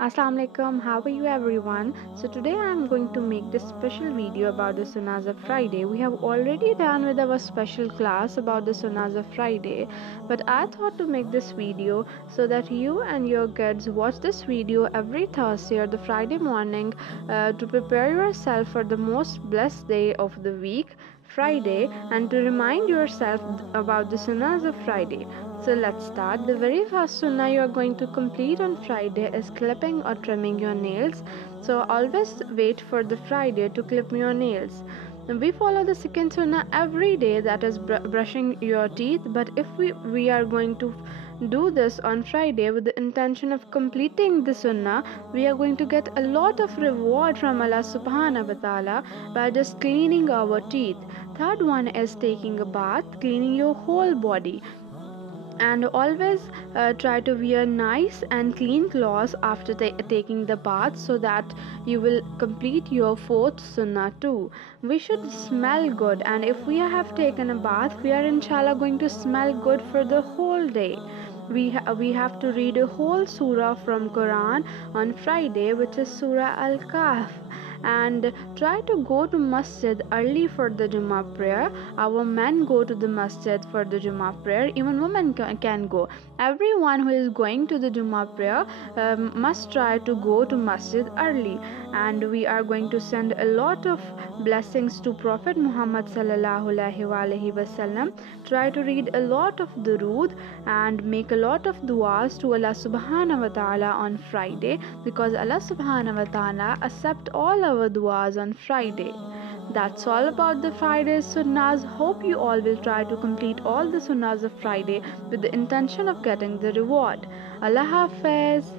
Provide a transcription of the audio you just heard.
Assalamu alaikum, how are you everyone? So today I am going to make this special video about the Sunnahs of Friday. We have already done with our special class about the Sunnahs of Friday, but I thought to make this video so that you and your kids watch this video every Thursday or the Friday morning to prepare yourself for the most blessed day of the week, Friday, and to remind yourself about the Sunnahs of Friday. So let's start. The very first sunnah you are going to complete on Friday is clipping or trimming your nails. So always wait for the Friday to clip your nails. We follow the second sunnah every day, that is brushing your teeth. But if we are going to do this on Friday with the intention of completing the sunnah, we are going to get a lot of reward from Allah subhanahu wa ta'ala by just cleaning our teeth. Third one is taking a bath, cleaning your whole body, and always try to wear nice and clean clothes after taking the bath, so that you will complete your fourth sunnah too. We should smell good, and if we have taken a bath, we are inshallah going to smell good for the whole day. We have to read a whole surah from Quran on Friday, which is Surah Al-Kahf, and try to go to masjid early for the jummah prayer. Our men go to the masjid for the jummah prayer, even women can go. Everyone who is going to the jummah prayer must try to go to masjid early, and we are going to send a lot of blessings to Prophet Muhammad sallallahu alaihi wasallam. Try to read a lot of Durood and make a lot of du'as to Allah subhanahu wa ta'ala on Friday, because Allah subhanahu wa ta'ala accept all our du'as on Friday. That's all about the Friday sunnahs. Hope you all will try to complete all the sunnahs of Friday with the intention of getting the reward. Allah Hafiz.